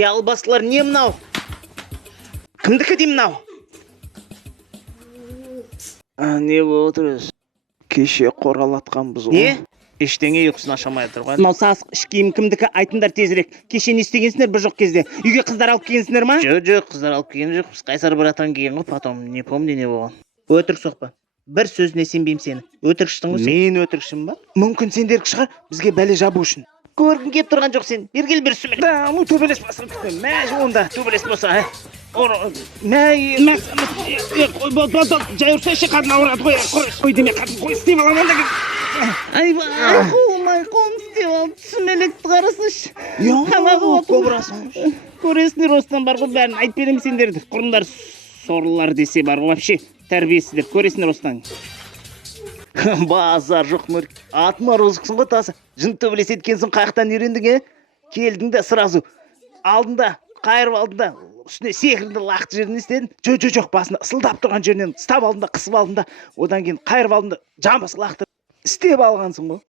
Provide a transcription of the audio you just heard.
Албастылар не мынау? Кімдікі дейм мынау? Не болып отырыз? Кеше қоралатқанбыз ғой. Не? Ештеңе ұйқысын ашамай тұрған. Мынау сасық іш киім кімдікі, айтыңдар тезірек. Кеше не істегенсіңдер бір жоқ кезде? Үйге қыздар алып келгенсіңдер ма? Жоқ, қыздар алып келген жоқ. Біз Қайсар братан келген ғой, потом не помню не болған. Өтірік соқпа. Бір сөзіне сенбеймін сені. Өтірікшісің ғой сен. Мен өтірікшім ба? Мүмкін сендерік шығар, бізге бәле жабу үшін. Көргің кеп тұрған жоқ сен. Бергел бір сүмелек. Да, ну төбелес басын күтпе. Мәж онда төбелес болса, Жай ұрсайшы, қатын ауырады ғой. Қой деме, қатын қой істеп аламын да. Айбай, қолым істеп алып, сүмелекті қарасыш. кобрасың. Көресіңдер осыдан бар ғой, бәрін айтып беремін сендерді. Құрымдар сорлылар десе бар ғой, вообще тәрбиесіздер. Көресіңдер осыдан. Базар жоқ мөр. Атыма розықсың ғой тасы. Жын төбелес еткенсің, қаяқтан үйрендің, Келдің да сразу алдында, қайырып алдында, үстіне секірді, лақты жерін істедің. Жоқ, басында ысылдап тұрған жерінен ұстап алдында, қысып алдында, одан кейін қайырып алдында, жамбасы лақты істеп алғансың ғой.